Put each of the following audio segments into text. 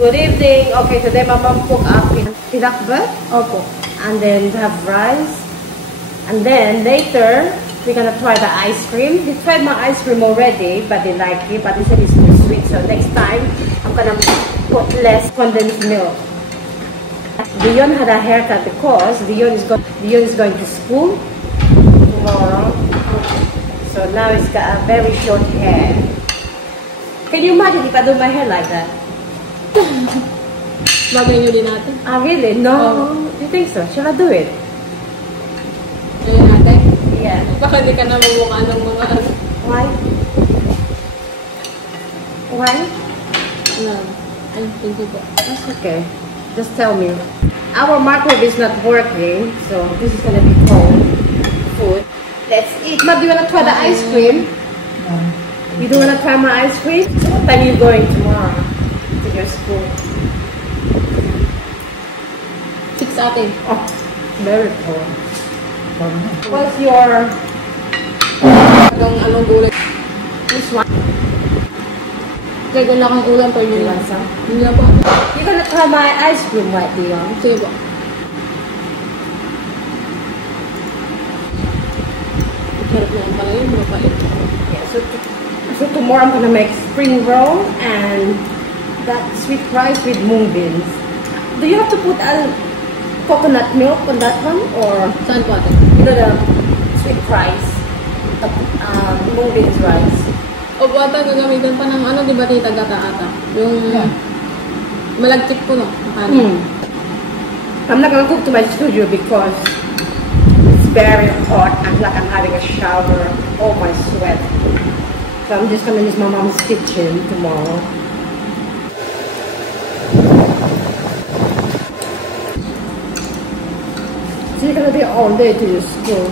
Good evening. Okay, today my mom cooked up pinakbet. Opo. And then we have rice. And then later, we're gonna try the ice cream. We tried my ice cream already, but they like it. But they said it's too sweet. So next time, I'm gonna put less condensed milk. Dion had a haircut because Dion is going to school tomorrow. So now he's got a very short hair. Can you imagine if I do my hair like that? Bagay nyo din natin. Ah, really? No. You think so? Shall I do it? Gawin natin? Yeah. Baka di ka na mamukha ng mga... Why? Why? No. Ay, thank you po. That's okay. Just tell me. Our microwave is not working, so this is gonna be cold food. Let's eat. But do you wanna try the ice cream? No. You don't wanna try my ice cream? So what time are you going tomorrow to your school? 6 atin. Oh, very cold. From What's your... Anong gulay? This one? Gagawin lang ang ulam per You nyo want some? Hindi lang po. You're gonna try my ice cream, right, Dion? Sige po. Harap naman pala yun. Mapait. Yeah, so tomorrow I'm gonna make spring roll and that sweet rice with mung beans. Do you have to put coconut milk on that one, or Saan po atin? you know the sweet rice, mung beans rice? O po ata gagamitan pa ng ano, di ba tita gata ata? Yung Yeah. malagkit po no? Akala. I'm not gonna cook to my studio because it's very hot. I'm like I'm having a shower. Oh my sweat. So I'm just gonna use my mom's kitchen tomorrow. So you're gonna be all day to your school.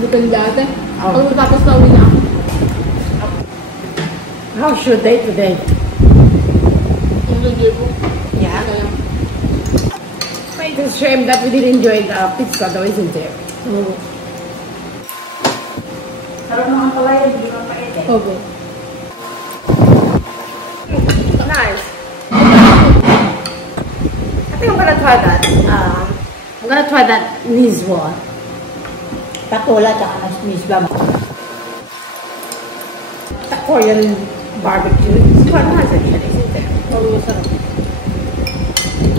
Depende ate. Oh. Pag tapos na uwi na ako. How's your day today? Yung review po. Yeah. Kaya. It's a shame that we didn't enjoy the pizza though, isn't it? Oo. Sarap naman pala yun, hindi naman pait eh. Opo. Nice. I think I'm gonna try that. I'm gonna try that miswa. Patola at saka misba. The Korean barbecue. It's quite nice actually, isn't it? Oo, masarap.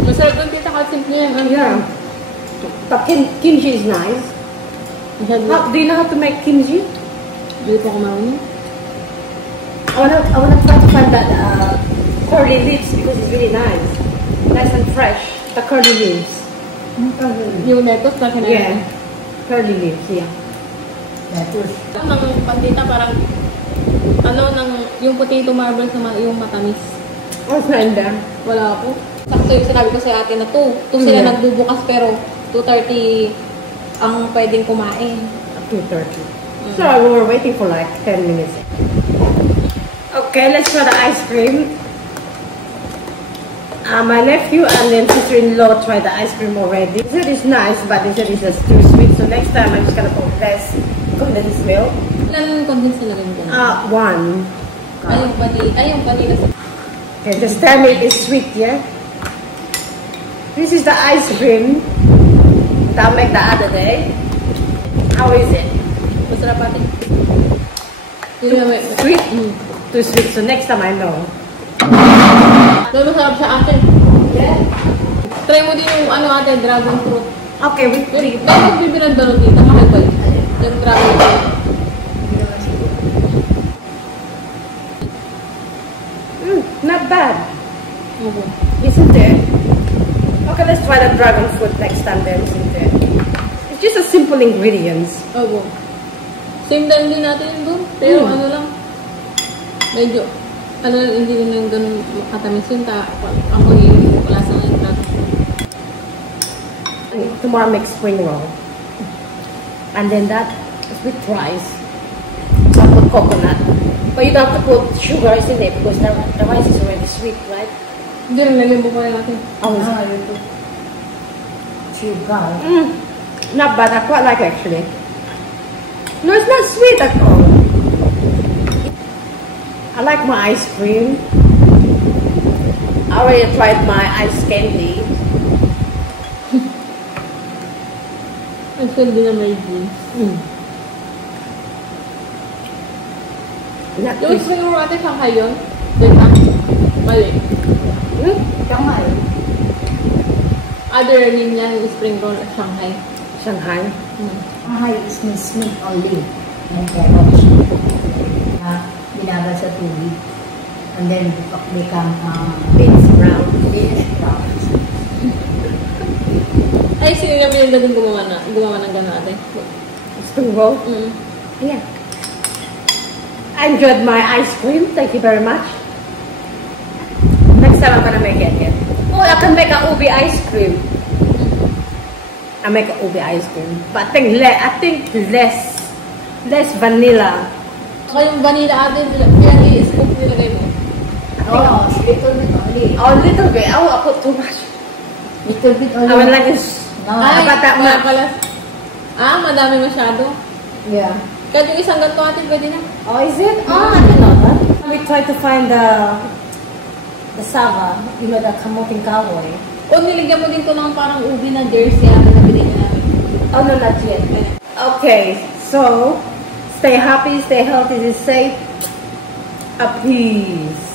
Masarap doon tita kahit simple yan. Ano? Yeah. But kimchi is nice. Masyado. Do you know how to make kimchi? Hindi po ako marunong. I wanna try to find that curly leaves because it's really nice. Nice and fresh. The curly leaves. Yung lettuce na kinain. Yeah. Curly leaves, yeah. Lettuce. Ng pandita parang ano ng yung potato marbles na yung matamis. What's in there? Wala po. Sakto yung sinabi ko sa ate na 2 sila nagbubukas pero 2:30 ang pwedeng kumain. 2:30. So we were waiting for like 10 minutes. Okay, let's try the ice cream. My nephew and then sister-in-law tried the ice cream already. They said it's nice, but they said it's just too sweet. So next time I'm just gonna put less condensed milk. Ilan condense na rin dyan? One. Yung vanilla. Okay, just tell me if it's sweet, yeah? This is the ice cream that I made the other day. How is it? Masarap ate. Sweet? Too sweet. So next time I know. Doon masarap siya ate. Yeah. Try mo din yung ano ate, dragon fruit. Okay, we Pero magbibilan ba rin dito? Mahal ba yun? Yung dragon fruit. Not bad. Okay. Isn't it? Okay, let's try the dragon fruit next time then, isn't it? It's just a simple ingredients. Opo. Same din natin yun doon. Pero ano lang. Medyo, ano lang, hindi rin lang ganun makatamis yun. Ako yung wala sa ngayon dragon fruit. Tomorrow make spring roll. And then that is with rice. I put coconut. But you don't have to put sugar in it because the rice is already sweet, right? Hindi rin nalimbo pa rin natin. Ito. Sugar. Not bad. I quite like it actually. No, it's not sweet at all. I like my ice cream. already tried my ice candy. Ang candy na may jeans. Yung spring roll natin, Shanghai yun? Diba? Mali. Shanghai. Other name lang yung spring roll at Shanghai. Shanghai. Shanghai is mint only. And carrots. Binagal sa tubig. And then become Beans brown. beans sprouts. Ay, sino na pinagdagang gumawa ng gano'n natin? Spring roll. Yeah. I enjoyed my ice cream. Thank you very much. Next time I'm gonna make it again. Oh, I can make a ubi ice cream. I make a ubi ice cream, but I think less vanilla. So, yung vanilla atin, kaya i-scoop nilagay mo. Oh, little bit only. Oh, a little bit. Oh, I put too much. Little bit only. I would like this. No. Ay, Dapat that wala much. pala. Madami masyado. Yeah. Kahit yung isang ganito atin, pwede na. Oh, is it? Oh, I didn't know that. We tried to find the sava, you know, the kamuting kahoy. O, niligyan mo din ko ng parang ubi na jersey natin na binili namin. Oh, no, not yet. Okay, so stay happy, stay healthy, stay safe. Peace.